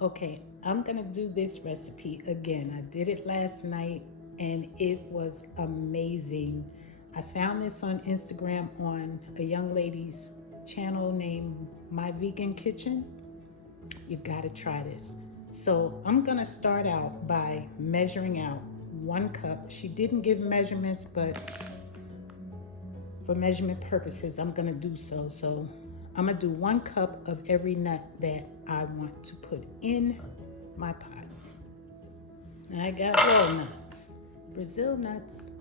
Okay, I'm gonna do this recipe again. I did it last night and it was amazing. I found this on Instagram on a young lady's channel named My Vegan Kitchen. You gotta try this. So I'm gonna start out by measuring out 1 cup. She didn't give measurements, but for measurement purposes, I'm gonna do so. So I'm gonna do 1 cup of every nut that I want to put in my pot. I got walnuts, Brazil nuts,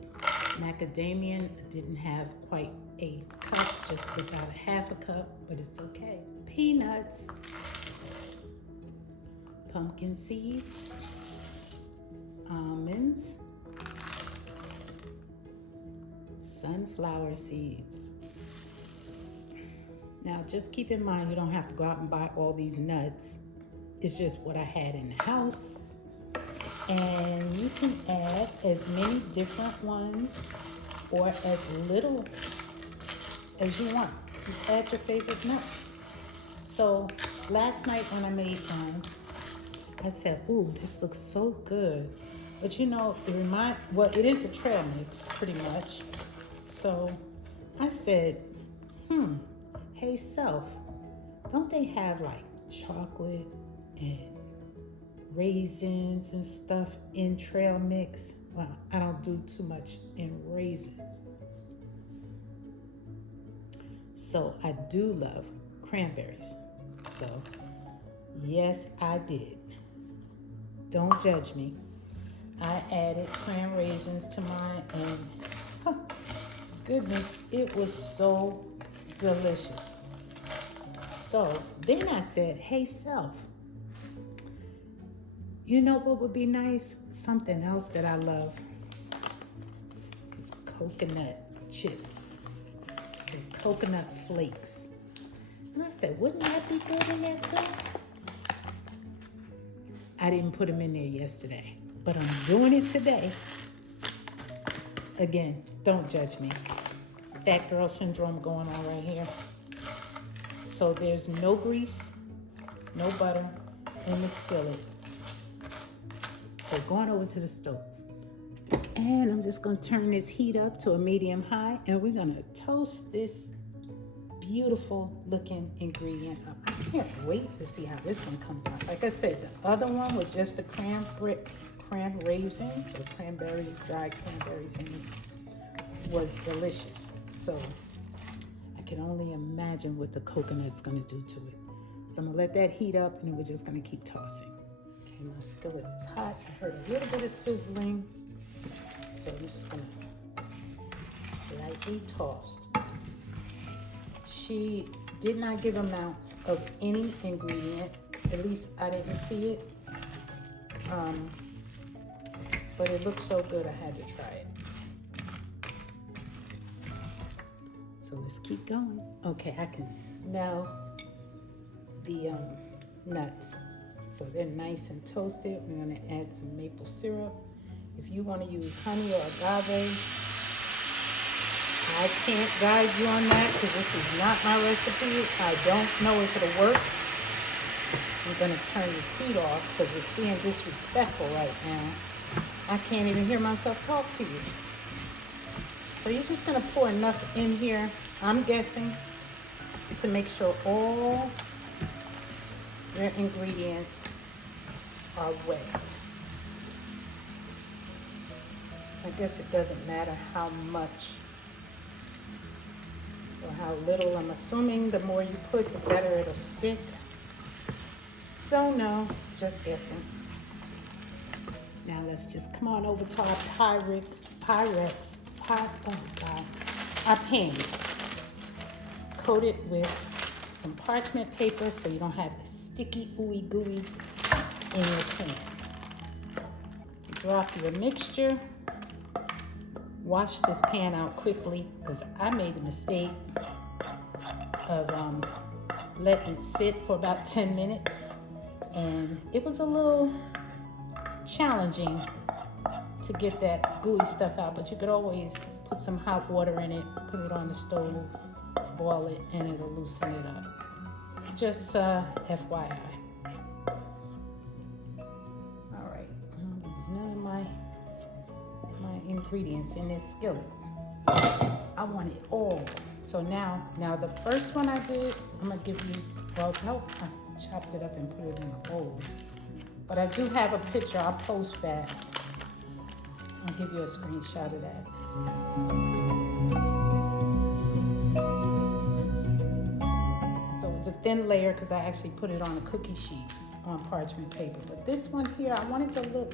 macadamia didn't have quite a cup, just about a half a cup, but it's okay. Peanuts, pumpkin seeds, almonds, sunflower seeds. Now, just keep in mind, you don't have to go out and buy all these nuts. It's just what I had in the house. And you can add as many different ones or as little as you want. Just add your favorite nuts. So last night when I made one, I said, ooh, this looks so good. But it is a trail mix pretty much. So I said, hey self, don't they have like chocolate and raisins and stuff in trail mix? Well, I don't do too much in raisins. So I do love cranberries. So yes, I did. Don't judge me. I added cran raisins to mine and goodness, it was so delicious. So then I said, hey self, you know what would be nice? Something else that I love is coconut chips and coconut flakes. And I said, wouldn't that be good in there too? I didn't put them in there yesterday, but I'm doing it today. Again, don't judge me. Fat girl syndrome going on right here. So there's no grease, no butter in the skillet. So going over to the stove. And I'm just gonna turn this heat up to a medium high and we're gonna toast this beautiful looking ingredient up. I can't wait to see how this one comes out. Like I said, the other one with just the cran raisins or cranberries, dried cranberries in it was delicious. So I can only imagine what the coconut's gonna do to it. So I'm gonna let that heat up and then we're just gonna keep tossing. Okay, my skillet is hot. I heard a little bit of sizzling. So I'm just gonna lightly toast. She did not give amounts of any ingredient. At least I didn't see it. But it looked so good I had to try it. So let's keep going. Okay, I can smell the nuts. So they're nice and toasted. We're gonna add some maple syrup. If you wanna use honey or agave, I can't guide you on that because this is not my recipe. I don't know if it'll work. I'm gonna turn this heat off because it's being disrespectful right now. I can't even hear myself talk to you. So you're just gonna pour enough in here, I'm guessing, to make sure all your ingredients are wet. I guess it doesn't matter how much or how little. I'm assuming the more you put, the better it'll stick. Don't know, just guessing. Now let's just come on over to our our pan. Coat it with some parchment paper so you don't have the sticky ooey gooeys in your pan. Drop your mixture. Wash this pan out quickly because I made the mistake of letting it sit for about 10 minutes and it was a little challenging to get that gooey stuff out, but you could always put some hot water in it, put it on the stove, boil it, and it'll loosen it up. It's just FYI. ingredients in this skillet. I want it all. So now the first one I did, I'm gonna give you, well, no, I chopped it up and put it in a bowl. But I do have a picture, I'll post that. I'll give you a screenshot of that. So it's a thin layer because I actually put it on a cookie sheet on parchment paper. But this one here, I wanted to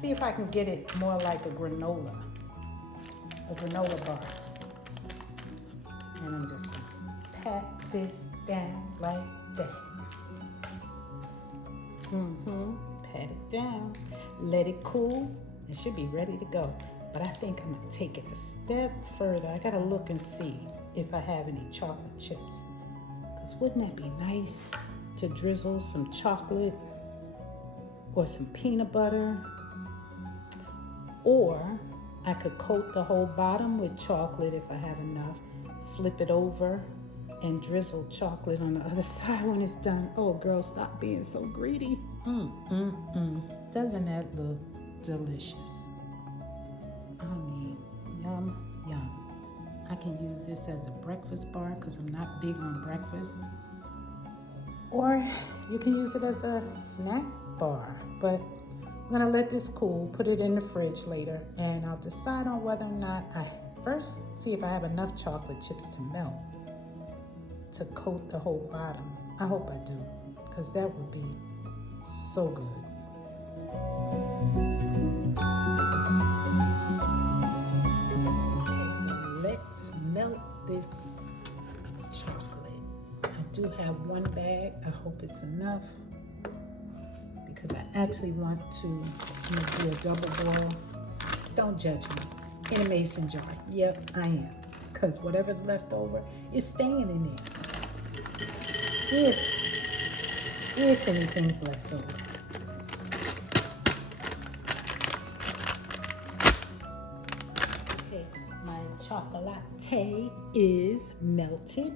see if I can get it more like a granola bar. And I'm just gonna pat this down like that. Pat it down, let it cool. It should be ready to go. But I think I'm gonna take it a step further. I gotta look and see if I have any chocolate chips. Cause wouldn't that be nice to drizzle some chocolate or some peanut butter? Or I could coat the whole bottom with chocolate if I have enough, flip it over and drizzle chocolate on the other side when it's done. Oh girl, stop being so greedy. Doesn't that look delicious? I mean, yum, yum. I can use this as a breakfast bar because I'm not big on breakfast. Or you can use it as a snack bar, but I'm gonna let this cool, put it in the fridge later, and I'll decide on whether or not I first see if I have enough chocolate chips to melt to coat the whole bottom. I hope I do, because that would be so good. Okay, so let's melt this chocolate. I do have one bag. I hope it's enough, because I actually want to do a double boil. Don't judge me. In a mason jar. Yep, I am. Because whatever's left over is staying in there. If anything's left over. Okay, my chocolate is melted.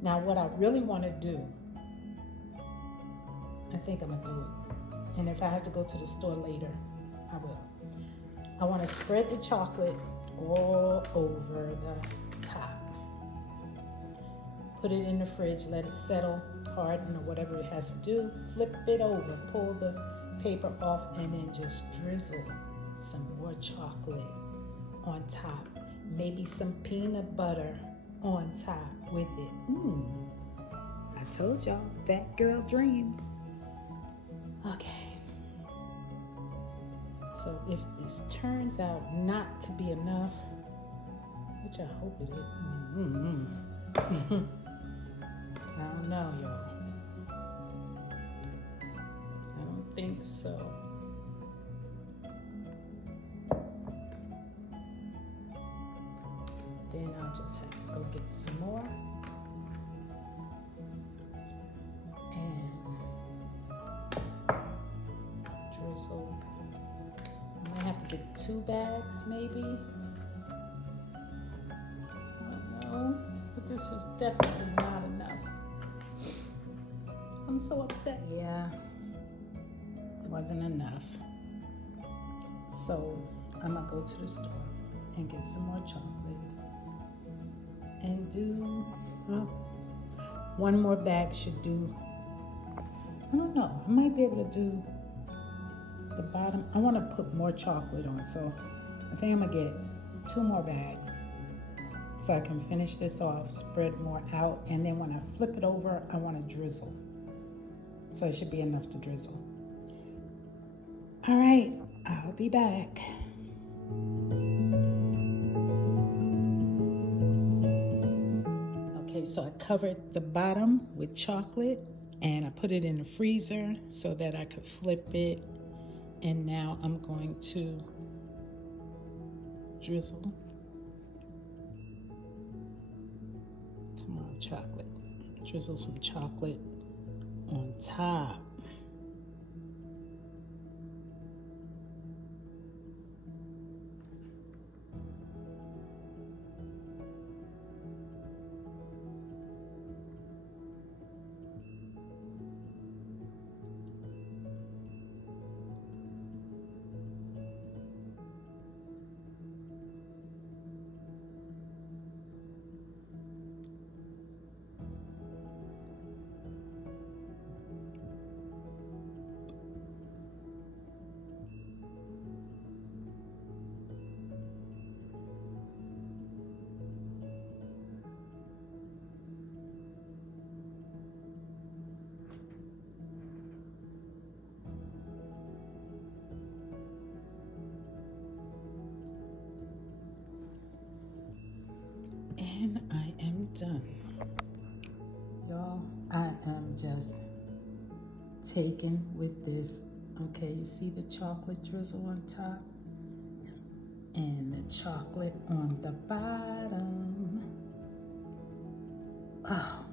Now what I really want to do, I think I'm going to do it. And if I have to go to the store later, I will. I want to spread the chocolate all over the top. Put it in the fridge, let it settle, harden or whatever it has to do. Flip it over, pull the paper off, and then just drizzle some more chocolate on top. Maybe some peanut butter on top with it. I told y'all, fat girl dreams. Okay. So if this turns out not to be enough, which I hope it is. I don't know, y'all. I don't think so. Then I'll just have to go get some more. And drizzle. I might have to get 2 bags, maybe. I don't know, but this is definitely not enough. I'm so upset. Yeah, it wasn't enough. So I'm gonna go to the store and get some more chocolate and do, one more bag should do. I don't know, I might be able to do the bottom. I want to put more chocolate on, so I think I'm gonna get 2 more bags so I can finish this off, spread more out, and then when I flip it over, I want to drizzle. So it should be enough to drizzle. All right, I'll be back. Okay, so I covered the bottom with chocolate and I put it in the freezer so that I could flip it. And now I'm going to drizzle. Come on, chocolate. Drizzle some chocolate on top. done. Y'all, I am just taken with this. Okay, you see the chocolate drizzle on top and the chocolate on the bottom. Oh